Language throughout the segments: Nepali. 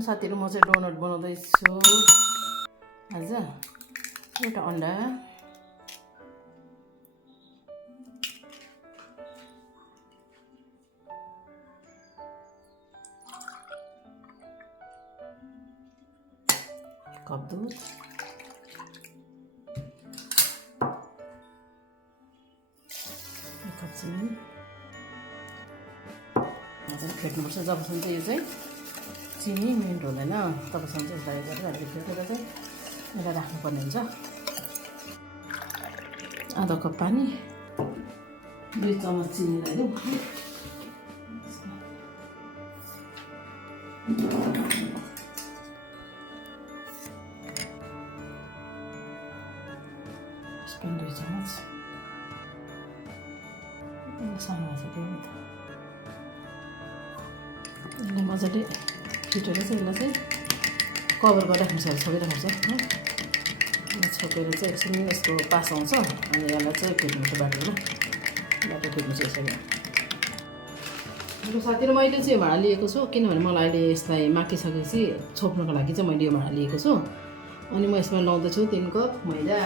साथीहरु म चाहिँ डोनट बनाउँदै छु आज एउटा अन्डा कप दुध कप चिनी मजाले फेट्नुपर्छ जबसम्म चाहिँ यो चाहिँ चिनी मेल्ट हुँदैन तबसम्म चाहिँ यसलाई गरेर फेटेर चाहिँ यसलाई राख्नुपर्ने हुन्छ आधा कप पानी 2 चम्मच चिनी हाल्यौँ स्पुन 2 चम्मच सानो हाल्छु यसलाई मजाले फिटेर चाहिँ यसलाई चाहिँ कभर गरेर राख्नु पर्छ छोपिराख्नु पर्छ हो छोपेर चाहिँ एकछिन यसको पास आउँछ अनि यसलाई चाहिँ फेट्नुपर्छ बाटोमा बाटो फेट्नु चाहिँ यसरी साथीहरु मैले चाहिँ भाँडा लिएको छु किनभने मलाई अहिले यसलाई माकिसकेपछि छोप्नको लागि चाहिँ मैले यो भाँडा लिएको छु अनि म यसमा लाउँदैछु 3 कप मैदा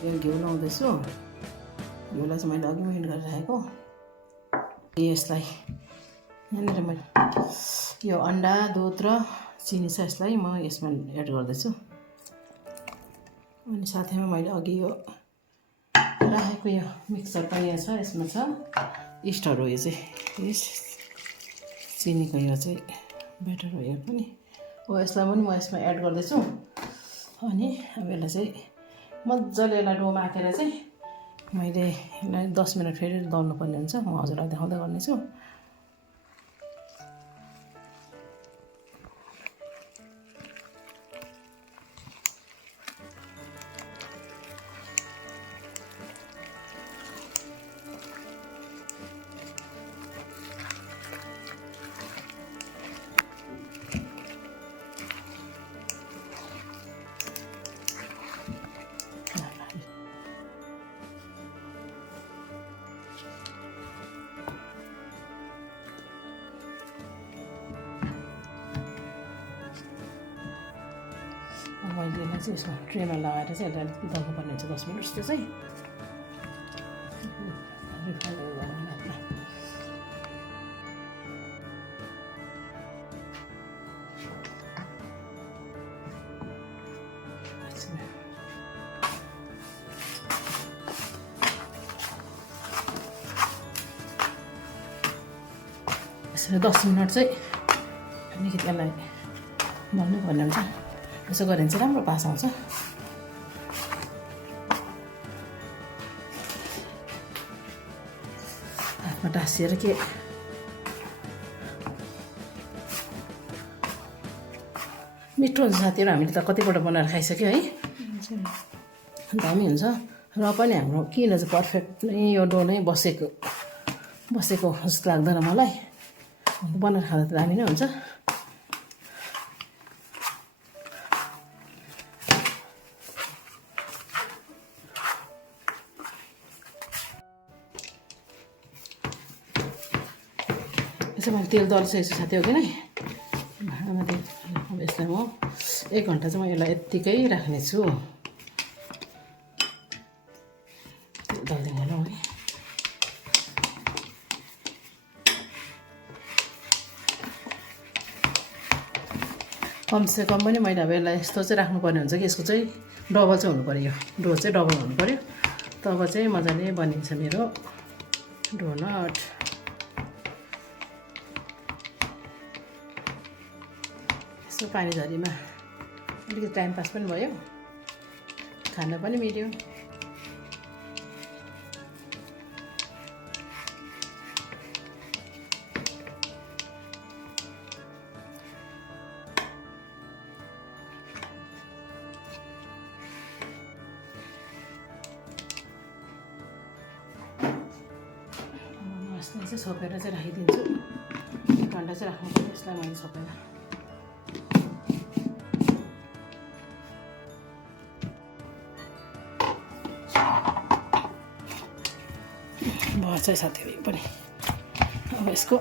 यो घिउ लाउँदैछु घिउलाई चाहिँ मैले अघि मेल्ट गरेर राखेको यसलाई यहाँनिर मैले यो अन्डा दुध र चिनी छ यसलाई म यसमा एड गर्दैछु अनि साथैमा मैले अघि यो राखेको यो मिक्सर पनि छ यसमा छ इस्टहरू यो चाहिँ इस्ट चिनीको यो चाहिँ ब्याटर हो यो पनि हो यसलाई पनि म यसमा एड गर्दैछु अनि अब यसलाई चाहिँ मजाले यसलाई डो माखेर चाहिँ मैले यसलाई 10 मिनट फेरि दल्नु पर्ने हुन्छ म हजुरलाई देखाउँदै गर्नेछु मैले यसलाई चाहिँ यसमा ट्रेमा लगाएर चाहिँ यसलाई अलिकति दल्नुपर्ने हुन्छ 10 मिनट जस्तो चाहिँ रिफाइन यसरी 10 मिनट चाहिँ अलिकति यसलाई दल्नु पर्ने हुन्छ यसो गऱ्यो भने चाहिँ राम्रो पास आउँछ हातमा टाँसिएर के मिठो हुन्छ साथीहरु हामीले त कतिपल्ट बनाएर खाइसक्यो है दामी हुन्छ र पनि हाम्रो किन चाहिँ पर्फेक्ट नै यो डो नै बसेको जस्तो लाग्दैन मलाई बनाएर खाँदा त दामी नै हुन्छ यसो मैले तेल दल्छ यसो साथी हो कि नै भाँडामा अब यसलाई म 1 घन्टा चाहिँ म यसलाई यत्तिकै राख्नेछु दल्दै होला है कमसे कम पनि मैले अब यसलाई यस्तो चाहिँ राख्नुपर्ने हुन्छ कि यसको चाहिँ डबल चाहिँ हुनु पर्यो यो डो चाहिँ डबल हुनु पर्यो तब चाहिँ मजाले बनिन्छ मेरो डोनट पानी झरीमा अलिकति टाइम पास पनि भयो खाना पनि मिल्यो यसलाई चाहिँ छोपेर चाहिँ राखिदिन्छु 1 घन्टा चाहिँ राख्नु पर्यो यसलाई मैले छोपेर छ है साथीहरू पनि। अब यसको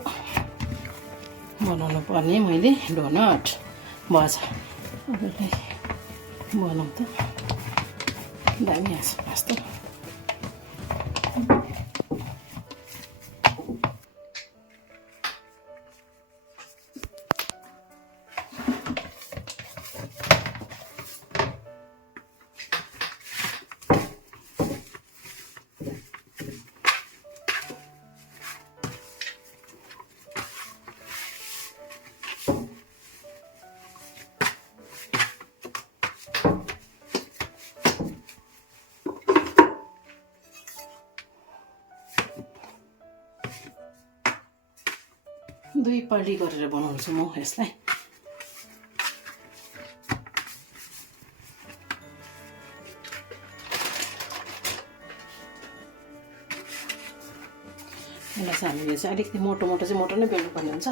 बनाउनु पर्ने मैले डोनट भएछ। अब यसलाई बनाउँ त, दामी आएको छ कस्तो। दुई पाली गरेर बनाउँछु म यसलाई। यसलाई चाहिँ हामीले चाहिँ अलिकति मोटो मोटो चाहिँ मोटो नै बेल्नुपर्ने हुन्छ।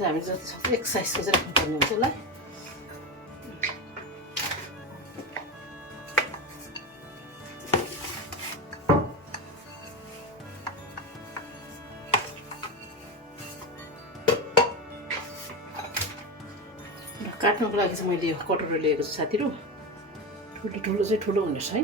हामी चाहिँ एक साइजको चाहिँ राख्नुपर्ने हुन्छ यसलाई। काट्नुको लागि चाहिँ मैले यो कटोरा लिएको छु साथीहरू। ठुलो ठुलो चाहिँ ठुलो हुनेछ है।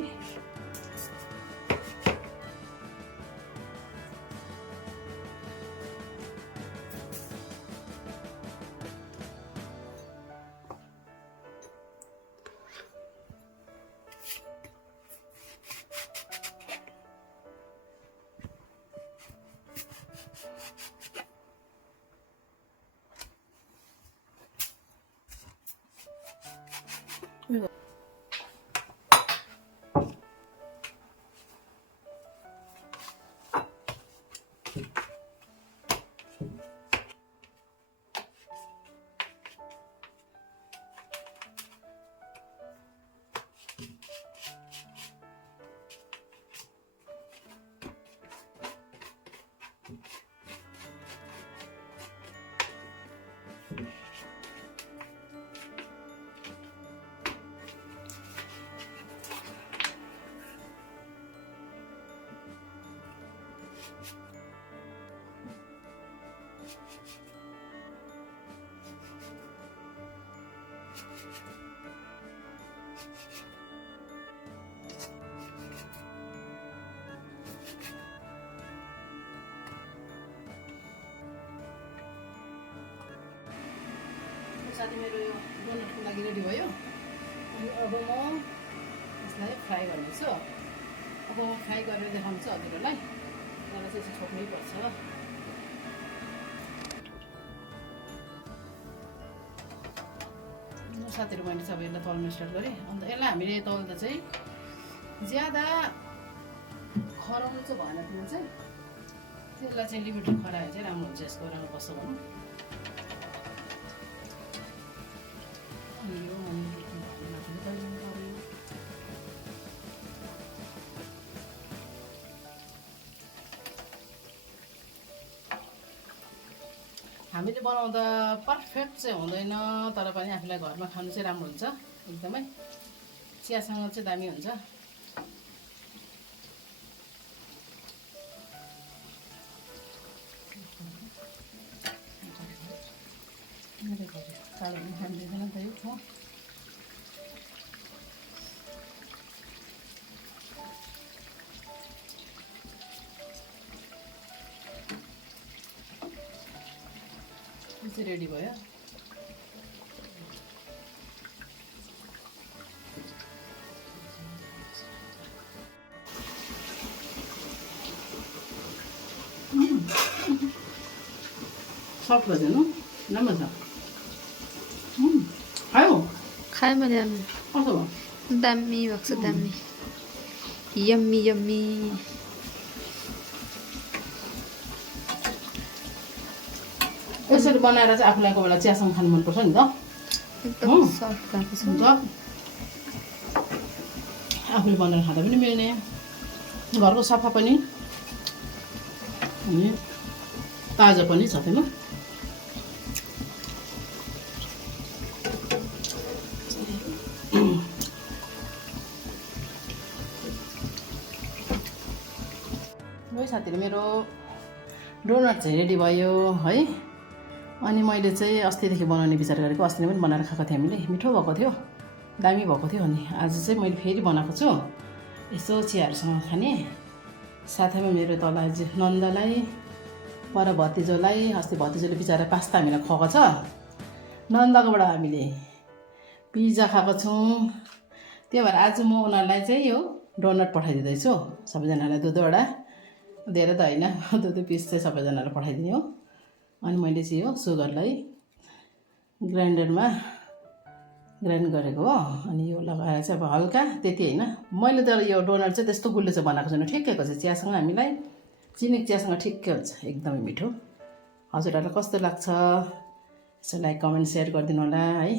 साथी मेरो यो डोनटको लागि रेडी भयो। अनि अब म यसलाई फ्राई गर्नेछु। अब फ्राई गरेर देखाउँछु हजुरहरूलाई। तर चाहिँ छोप्नै पर्छ। साथीहरू मैले चाहिँ अब यसलाई तल्न स्टार्ट गरेँ। अन्त यसलाई हामीले तल्दा चाहिँ ज्यादा खराउनु चाहिँ भएन। त्यो चाहिँ त्यसलाई चाहिँ लिमिटेड खरायो चाहिँ राम्रो हुन्छ। यसको राम्रो बस्छ भनौँ। हामीले बनाउँदा पर्फेक्ट चाहिँ हुँदैन, तर पनि आफूलाई घरमा खानु चाहिँ राम्रो हुन्छ। एकदमै चियासँग चाहिँ दामी हुन्छ। कालो खाँदैन त यो चाहिँ रेडी भयो। सफ्ट भइदिनु राम्रो छ। खायो खाएँ मैले। कस्तो भयो? दामी भएको छ, दामी। Yummy yummy. यसरी बनाएर चाहिँ आफूलाई कोही बेला चियासँग खानु मनपर्छ नि त एकदम सफ्ट भएको छ हुन्छ आफूले बनाएर खाँदा पनि मिल्ने घरको सफा पनि अनि ताजा पनि छ हैन है साथीहरु मेरो डोनट चाहिँ रेडी भयो है अनि मैले चाहिँ अस्तिदेखि बनाउने विचार गरेको अस्ति नै पनि बनाएर खाएको थिएँ हामीले मिठो भएको थियो दामी भएको थियो अनि आज चाहिँ मैले फेरि बनाएको छु यसो चियाहरूसँग खाने साथैमा मेरो तल नन्दलाई पर भतिजोलाई अस्ति भतिजोले बिचारा पास्ता हामीलाई खुवाएको छ नन्दकोबाट हामीले पिज्जा खाएको छौँ त्यही भएर आज म उनीहरूलाई चाहिँ यो डोनट पठाइदिँदैछु सबैजनालाई दुईवटा धेरै त होइन दुई पिस चाहिँ सबैजनालाई पठाइदिने हो अनि मैले चाहिँ यो सुगरलाई ग्राइन्डरमा ग्राइन्ड गरेको हो अनि यो लगाएर चाहिँ अब हल्का त्यति होइन मैले त यो डोनट चाहिँ त्यस्तो गुल्लो चाहिँ बनाएको छैन ठिक्कैको चाहिँ चियासँग हामीलाई चिनीको चियासँग ठिक्कै हुन्छ एकदमै मिठो हजुरहरूलाई कस्तो लाग्छ यसो लाइक कमेन्ट सेयर गरिदिनु होला है